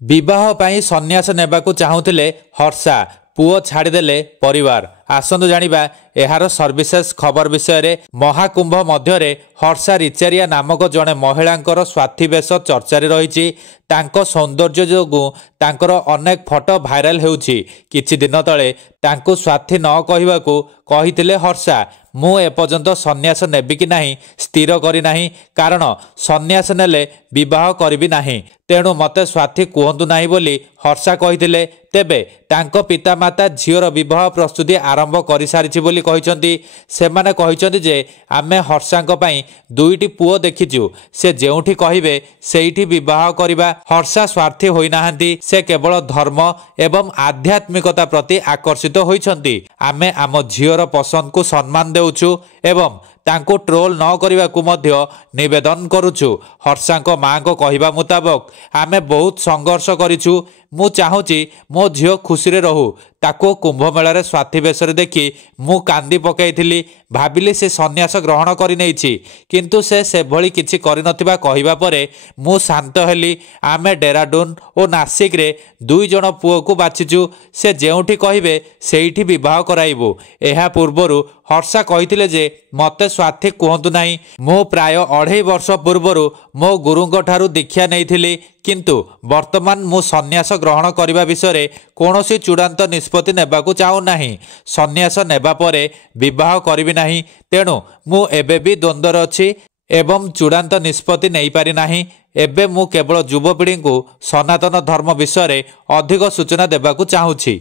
विवाह पाई सन्यास नेबाकू चाहूले हर्षा पुओ छाड़देले परिवार। आसंतु जानिबा एहार सर्विसेस खबर विषय। महाकुंभ मध्य हर्षा रिचारिया नामक जड़े महिलांकर स्वार्थी बेश चर्चार रही। सौंदर्य जोगु तांकर अनेक फोटो भाइराल होउछि। किछि दिन तले तांकु स्वार्थी न कहवाकू कहिथिले हर्षा। मु एपर्यंत सन्यास नेबी कि नाही स्थिर करी नाही, कारण सन्यास नेले विवाह करिबि नाही, तेणु मते स्वार्थी कहतु नाही बोली हर्षा कहिथिले। तेबे तांको पितामाता झीवर विवाह प्रस्तुति आरंभ कर सारी बोली कहिसंती। सेमाने कहिसंती जे आमे हर्षांको पई दुईटी पुओ देखिचु, से जेउठी कहिबे सेइठी विवाह करिबा। हर्षा स्वार्थी होई नाहंती, से केवल धर्म एवं आध्यात्मिकता प्रति आकर्षित होइछंती। आमे आम झीवर पसंद को सम्मान देउछु एवं तांको ट्रोल न करने को निवेदन करुछु। हर्षांको माँ को कहवा मुताबक आमे बहुत संघर्ष करिछु। मु चाहूची मो झील खुशी रे रहू। ताको कुंभ मेलार स्वार्थी बेश देखी मु कांदी पकाइथिली। भाविली से सन्यास ग्रहण करि नेछि, किंतु से भली किछि करिनथिबा कहिबा परे मु शांत हेली। आमे डेराडून और नासिक रे दुई जण पुओ को बाछिचु, से जेउठी कहिबे सेइठी विवाह कराइबु। एहा पूर्वरु हर्षा कहिथिले जे मते स्वार्थी कहतु नाही। मु प्राय 2.5 वर्ष पूर्वरु मो गुरुंग ठारू दीक्षा नेइथिली, किंतु वर्तमान मु सन्यास ग्रहण करने विषय कौनसी चूड़ांत निष्पत्ति नेबाकू चाहू नाही। सन्यास नेबा परे विवाह करिबि नाही, तेणु मु एबे भी द्वंद्वर अछि एवं चूड़ांत निष्पत्ति नहीं पारि नाही। एबे मु केवल युवपीढ़ी को सनातन धर्म विषय अधिक सूचना देबाकू चाहूछि।